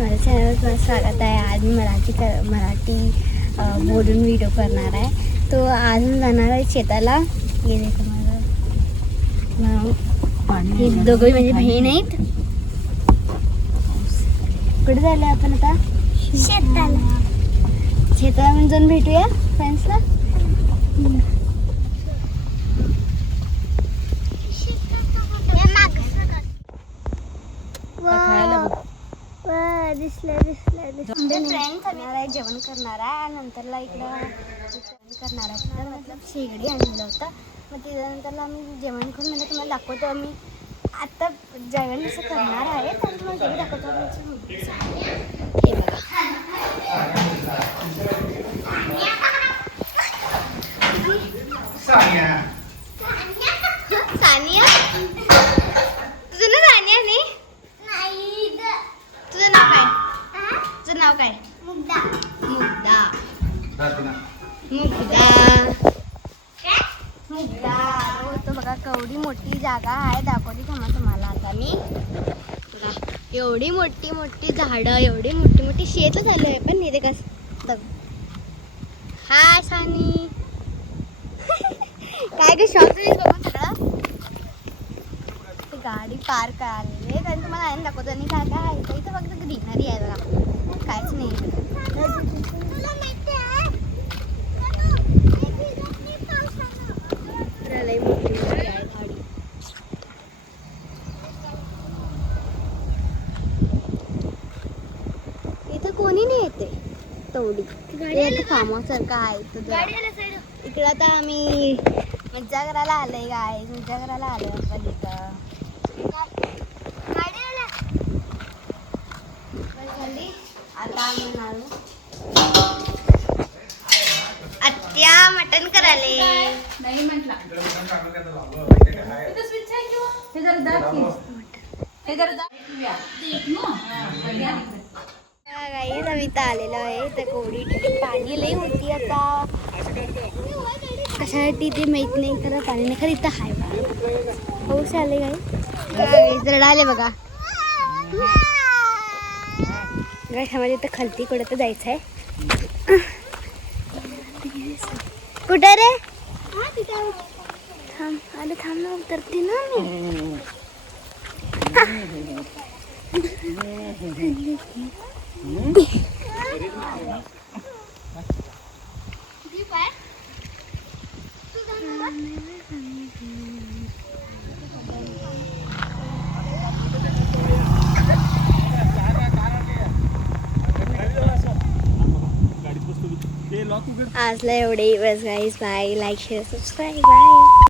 माझ्या चॅनलवर स्वागत आहे. आज मी मराठी बोलून व्हिडिओ करणार आहे. तो आज मी जाणार आहे शेताला. हे देखो माझं हे दोघे माझी बहीण आहेत. कुठे जायला आपण आता? शेताला म्हणजे जाऊन भेटूया फ्रेंड्सला. फ्रेंड्स आम्ही जेवण करणार आहे. नंतरला इकडं करणार आहे तर मतलब शेगडी आणलं होतं. मग त्याच्यानंतरला आम्ही जेवण करून म्हणजे तुम्हाला दाखवतो. आम्ही आता जेवण कसं करणार आहे तर तुम्हाला ते दाखवतो. हे बघा सानिया. तुझं ना सानिया नाही? तुझं नाव काय? तुझं नाव काय? मुग्धा. हो तो बघा केवढी मोठी जागा आहे. दाखवली तुम्हाला आता मी. बघा एवढी मोठी मोठी झाडं, एवढी मोठी मोठी शेत झालं आहे. पण इथे कसं हाय सानी काय ग शॉर्ट बघू सगळं. गाडी पार्क आलेली आहे आणि तुम्हाला आयन दाखवतो. आणि काय काय आहे इथं फक्त ग्रीनरी आहे बघा, काहीच नाही. इथं कोणी नाही येते तेवढी. फार्म हाऊस सारखं आहे इकडं. आता आम्ही मज्जा करायला आलोय. मज्जा करायला आलोय आपण इथं. आता आम्ही आत्या मटण करायले नाही म्हटलं. सविता आलेला आहे. तर कोवडी पाणी लई होती. आता कशासाठी ते माहित नाही. खरं पाणी नाही. खरं इथं हाय पाऊस आले काय रडाले बघा. ह्यामध्ये इथं खालती कुठं तर जायचं आहे. कुठं रे? थांब आले. थांब ना उतरते ना मी. आजला एवढे बस guys. Bye. Like share subscribe. Bye.